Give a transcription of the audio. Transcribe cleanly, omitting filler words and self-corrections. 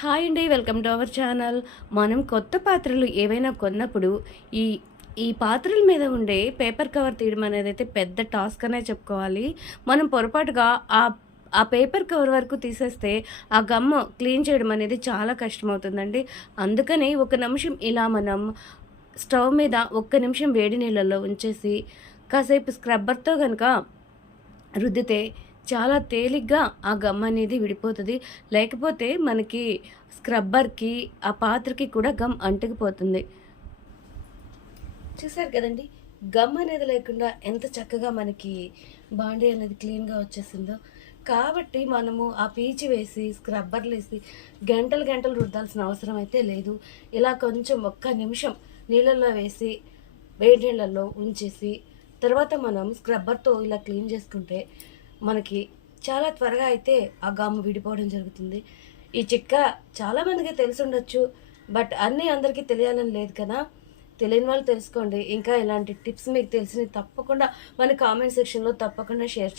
Hi అండి, welcome to our channel. మనం కొత్త పాత్రలు ఏవైనా కొన్నప్పుడు ఈ ఈ పాత్రల మీద ఉండే పేపర్ కవర్ తీయడం అనేది అయితే పెద్ద టాస్క్ అనే చెప్పుకోవాలి. మనం పొరపాటుగా ఆ ఆ పేపర్ కవర్ వరకు తీసేస్తే ఆ గమ్ క్లీన్ చేయడం అనేది చాలా కష్టమవుతుందండి. అందుకని ఒక నిమిషం ఇలా మనం స్టవ్ మీద ఒక్క నిమిషం వేడి నీళ్ళల్లో ఉంచేసి కాసేపు స్క్రబ్బర్తో కనుక రుద్దితే చాలా తేలిగ్గా ఆ గమ్ అనేది విడిపోతుంది. లేకపోతే మనకి స్క్రబ్బర్‌కి, ఆ పాత్రకి కూడా గమ్ అంటుకుపోతుంది. చూసారు కదండీ! గమ్ అనేది లేకుండా ఎంత చక్కగా మనకి బాండీ అనేది క్లీన్‌గా వచ్చేసిందో. కాబట్టి మనము ఆ పీచు వేసి, స్క్రబ్బర్‌లేసి గంటలు గంటలు రుద్దాల్సిన అవసరం అయితే లేదు. ఇలా కొంచెం ఒక్క నిమిషం నీళ్ళల్లో వేసి, వేడి నీళ్ళల్లో ఉంచేసి, తర్వాత మనం స్క్రబ్బర్‌తో ఇలా క్లీన్ చేసుకుంటే మనకి చాలా త్వరగా అయితే ఆ గమ్ విడిపోవడం జరుగుతుంది. ఈ చిట్కా చాలామందికి తెలిసుండొచ్చు. బట్ అన్నీ అందరికీ తెలియాలని లేదు కదా! తెలియని వాళ్ళు తెలుసుకోండి. ఇంకా ఇలాంటి టిప్స్ మీకు తెలిసినవి తప్పకుండా మన కామెంట్ సెక్షన్‌లో తప్పకుండా షేర్ చేయండి.